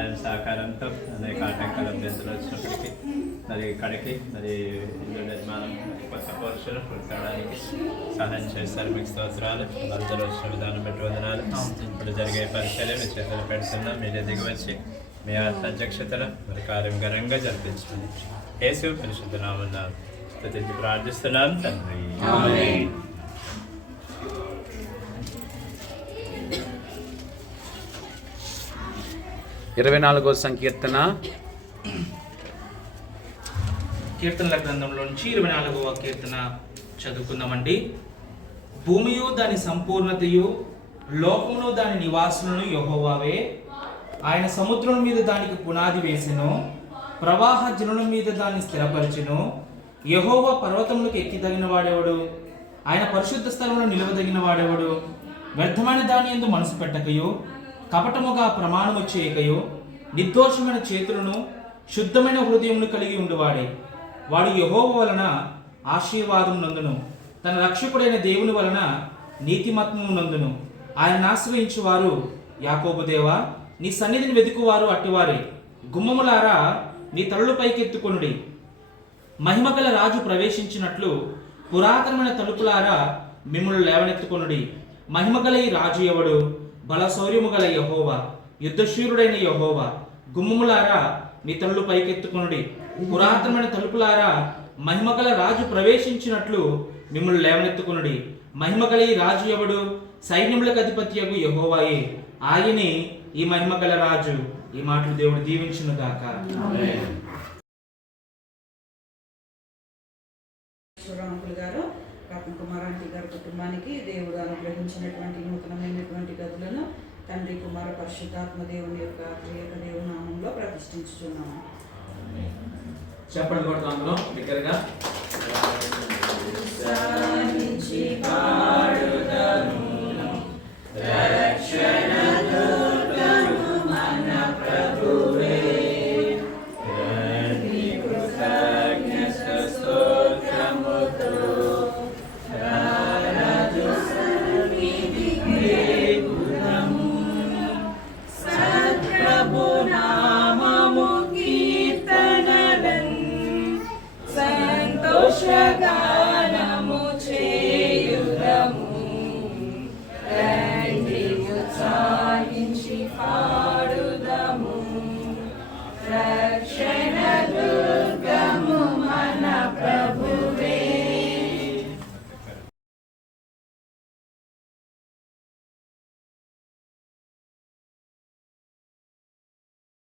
ఆయన సహకారంతో అనేక ఆటంకాల అభ్యర్థులు వచ్చినప్పటికీ మరి ఇక్కడికి మరి ఇల్లు నిర్మాణం కొత్త పోర్షన్లు పూర్తవడానికి సహాయం చేస్తారు. మీకు స్తోత్రాలు. అందరూ వచ్చిన విధానం పెట్టి వదనాలు. ఇప్పుడు జరిగే పరిచయం మీ చేతులు పెడుతున్నాం. మీరే దిగివచ్చి మీ అధ్యక్షతలో మరి కార్యం ఘనంగా జరిపించండి యేసు పరిశుద్ధ నామన్న ప్రార్థిస్తున్నాం తండ్రి. ఇరవై నాలుగో సంకీర్తన. కీర్తనల గ్రంథంలో నుంచి ఇరవై నాలుగవ కీర్తన చదువుకుందామండి. భూమియు దాని సంపూర్ణతయు లోకమును దాని నివాసులను యహోవావే. ఆయన సముద్రం మీద దానికి పునాది వేసెను ప్రవాహ జనుల మీద దాన్ని స్థిరపరిచెను. యెహోవా పర్వతములకు ఎక్కిదగిన వాడేవాడు? ఆయన పరిశుద్ధ స్థలంలో నిలవదగిన వాడేవాడు? వ్యర్థమైన దాని ఎందు మనసు పెట్టకయో. కపటముగా ప్రమాణము చేయకయో నిర్దోషమైన చేతులను శుద్ధమైన హృదయమును కలిగి ఉండువాడే. వాడు యహోవ వలన ఆశీర్వాదం నందును. తన రక్షకుడైన దేవుని వలన నీతిమత్వము నందును. ఆయన ఆశ్రయించు వారు యాకోబు దేవా నీ సన్నిధిని వెతుకువారు అట్టివారే గుమ్మములారా నీ తలలు పైకెత్తుకొనుడి. మహిమగల రాజు ప్రవేశించినట్లు పురాతనమైన తలుపులారా మిమ్మల్ని లేవనెత్తుకొనుడి. మహిమగల ఈ రాజు ఎవడు? బల శౌర్యము గల యహోవా యుద్ధశూరుడైన యహోవా గుమ్మములారా నీ తల్లు పైకెత్తుకొనుడి. పురాతనమైన తలుపులారా మహిమగల రాజు ప్రవేశించినట్లు మిమ్మల్ని లేవనెత్తుకొనుడి. మహిమగల ఈ రాజు ఎవడు? సైన్యములకు అధిపత్యగు యహోవాయే. ఆయనే ఈ మహిమగల రాజు. ఈ మాటలు దేవుడు దీవించును గాక. గారు రత్న కుమారాంటి గారి కుటుంబానికి దేవుడు అనుగ్రహించినటువంటి నూతనమైనటువంటి గదులను తండ్రి కుమార పరిశుద్ధాత్మ దేవుని యొక్క ప్రియక దేవుని నామంలో ప్రతిష్ఠించుచున్నాము. చెప్పండి దగ్గరగా. 아멘.